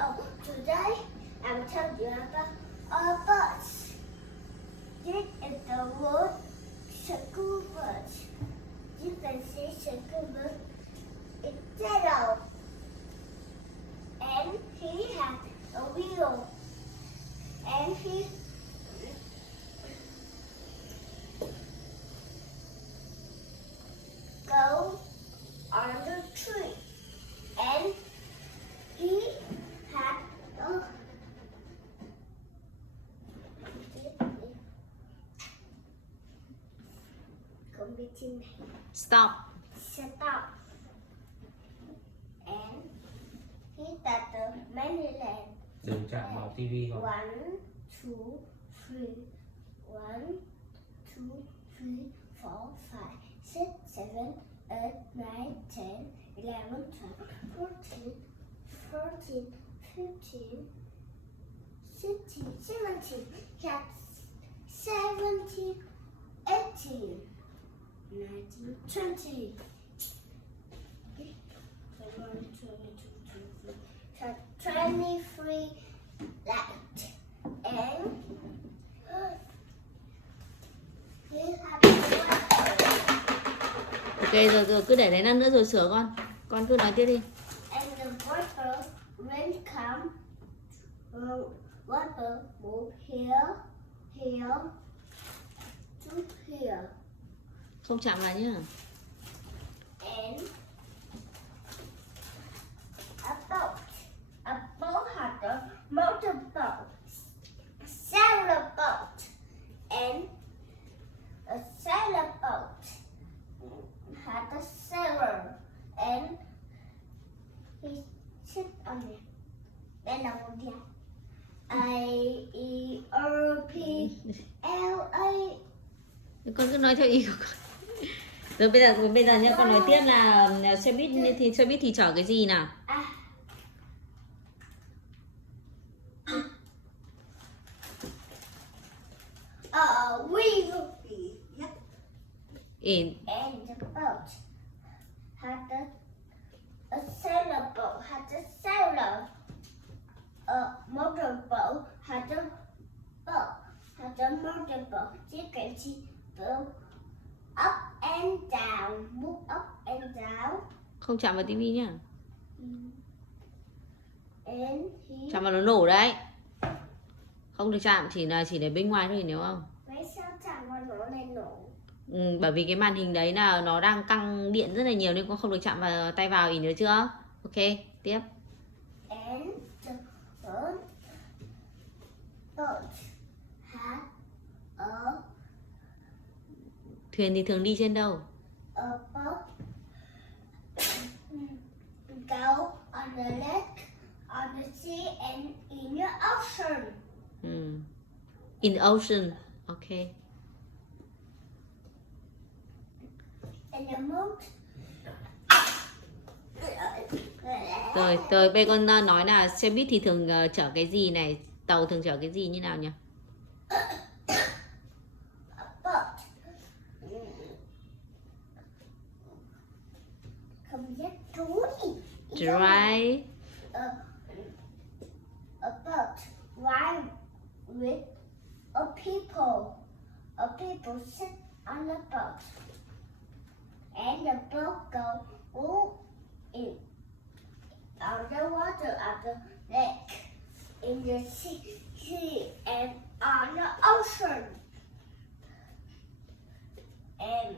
Today I will tell you about a bus. This is the word school bus. You can see school bus is yellow, and he has a wheel, and he go on the tree, and he had a không biết chim này. Stop. Stop. And he started many lanes. Đừng chạm vào tivi con. 1, 2, 3. 1, 2, 3, 4, 5, 6, 7, 8, 9, 10, 11, 12, 14, 15, 16, 17. He had 17, 18, 19, 20. 23 left. And he had Ok rồi cứ để đấy năm nữa rồi sửa con. Con cứ nói tiếp đi. and the water rain come. Water move here, here, to here. Không chạm vào nhá. And a boat had a motorboat, sailboat, and a sailboat had a sailor, and he sit on it. Then I will get A-E-R-P-L-A. Con cứ nói theo ý của con. Rồi bây giờ nhá, con nói tiếp là xe buýt thì chở cái gì nào? Wheel. In And the boat had a sailboat had a sailor. A motorboat had a boat had a motorboat. You can see boat up and down, move up and down. không chạm vào tivi nhá. And he Chạm vào nó nổ đấy. Không được chạm, chỉ để bên ngoài thôi, nếu không. Vậy sao chạm vào nó lại nổ? Bởi vì cái màn hình đấy là nó đang căng điện rất là nhiều nên con không được chạm vào tay vào, ý nhớ chưa? Ok, tiếp. And the boat had a Thuyền thì thường đi trên đâu? a boat go on the lake, on the sea, and in the ocean. In the ocean. Ok. And the moon. Rồi bây con nói là xe buýt thì thường chở cái gì này, tàu thường chở cái gì như nào nhỉ? A boat. Không biết chú gì. Dry. A boat ride with a people. A people sit on the boat, and the boat go in on the water of the lake, in the sea, and on the ocean. And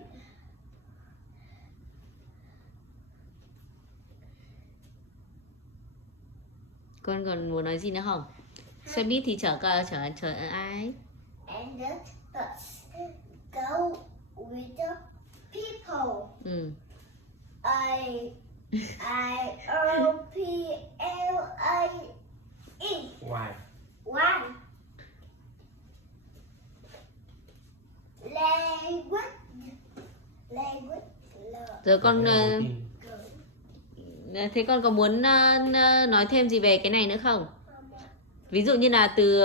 Con còn muốn nói gì nữa không? Xe buýt thì chở ai? And the bus go with the people. I-R-P-L-A-E. Why? One. Language. Rồi con Tin. thế con có muốn nói thêm gì về cái này nữa không? Ví dụ như là từ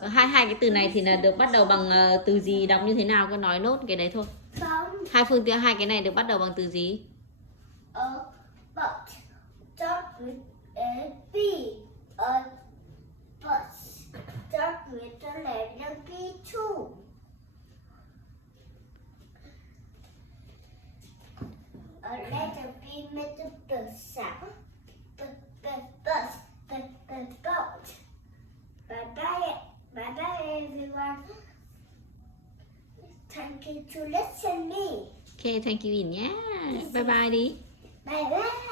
hai cái từ này thì là được bắt đầu bằng từ gì, đọc như thế nào, con nói nốt cái đấy thôi. Hai cái này được bắt đầu bằng từ gì? But start with a B. made the bird sound. Boat. Bye bye everyone. Thank you to listen me. Ok, thank you nhé. Bye bye đi. Bye bye.